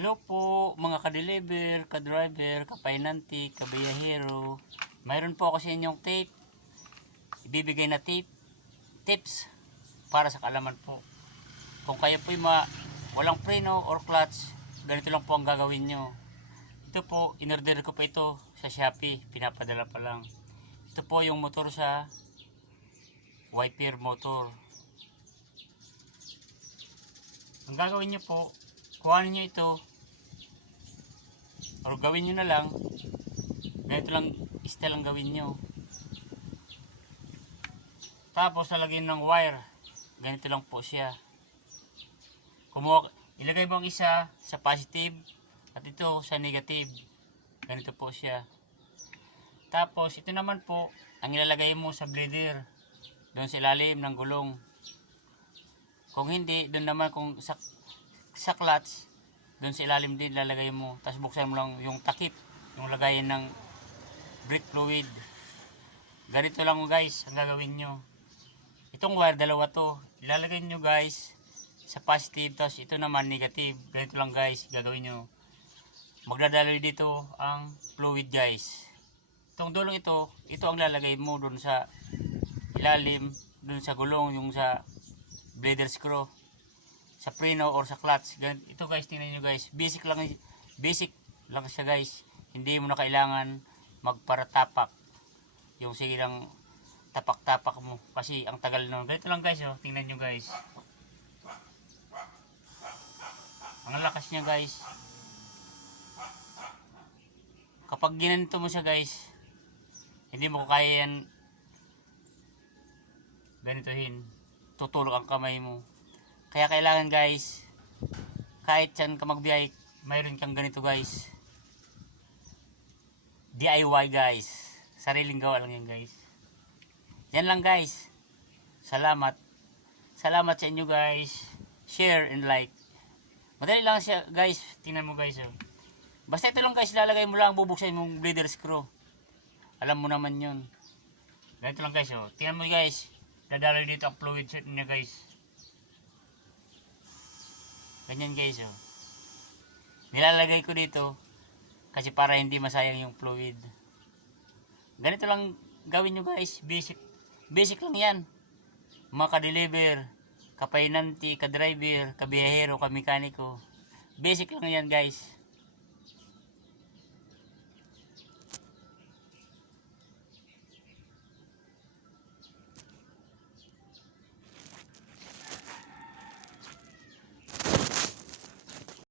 Hello po mga ka-deliver, ka-driver, ka-painanti, ka-biyahero. Mayroon po ako sa inyong tape. Ibibigay na tape, tips para sa kaalaman po. Kung kayo po ma walang preno or clutch, ganito lang po ang gagawin nyo. Ito po, inorder ko po ito sa Shopee. Pinapadala pa lang. Ito po yung motor sa wiper motor. Ang gagawin nyo po, kuhanin nyo ito or gawin nyo na lang. Ganito lang style ang gawin nyo. Tapos lalagyan ng wire. Ganito lang po siya. Kumuha ilagay mo ang isa sa positive at ito sa negative. Ganito po siya. Tapos ito naman po ang ilalagay mo sa blader. Doon sa ilalim ng gulong. Kung hindi doon naman kung sa sa clutch, doon sa ilalim din lalagay mo. Tapos buksan mo lang yung takip, yung lagayan ng brake fluid. Ganito lang guys, ang gagawin nyo. Itong wire, dalawa to. Ilalagay nyo guys sa positive, tapos ito naman negative. Ganito lang guys, gagawin nyo. Magdadaloy dito ang fluid guys. Itong dulong ito, ito ang lalagay mo doon sa ilalim, doon sa gulong, yung sa blader screw sa preno or sa clutch. Ito guys, tingnan nyo guys. Basic lang, basic lang siya guys. Hindi mo na kailangan magparatapak. Yung sige lang tapak-tapak mo. Kasi ang tagal nun. Ganito lang guys, oh. tingnan nyo guys. Ang lakas niya guys. Kapag ginanito mo siya guys, hindi mo kaya yan ganitohin. Tutulog ang kamay mo. Kaya kailangan guys, kahit saan ka magbiyahe, mayroon kang ganito guys. DIY guys. Sariling gawa lang yan guys. Yan lang guys. Salamat. Salamat sa inyo guys. Share and like. Madali lang siya guys. Tingnan mo guys. Oh. Basta ito lang guys, lalagay mo lang, bubuksan mong bleeder screw. Alam mo naman yun. Ganito lang guys. Oh. Tingnan mo guys. Dadaloy dito ang fluid set niya guys. Ganyan guys oh. Nilalagay ko dito kasi para hindi masayang yung fluid. Ganito lang gawin nyo guys. Basic. Basic lang yan. Mga ka-deliver, kapainanti, ka-driver, kabiyahero, ka-mekaniko. Basic lang yan guys.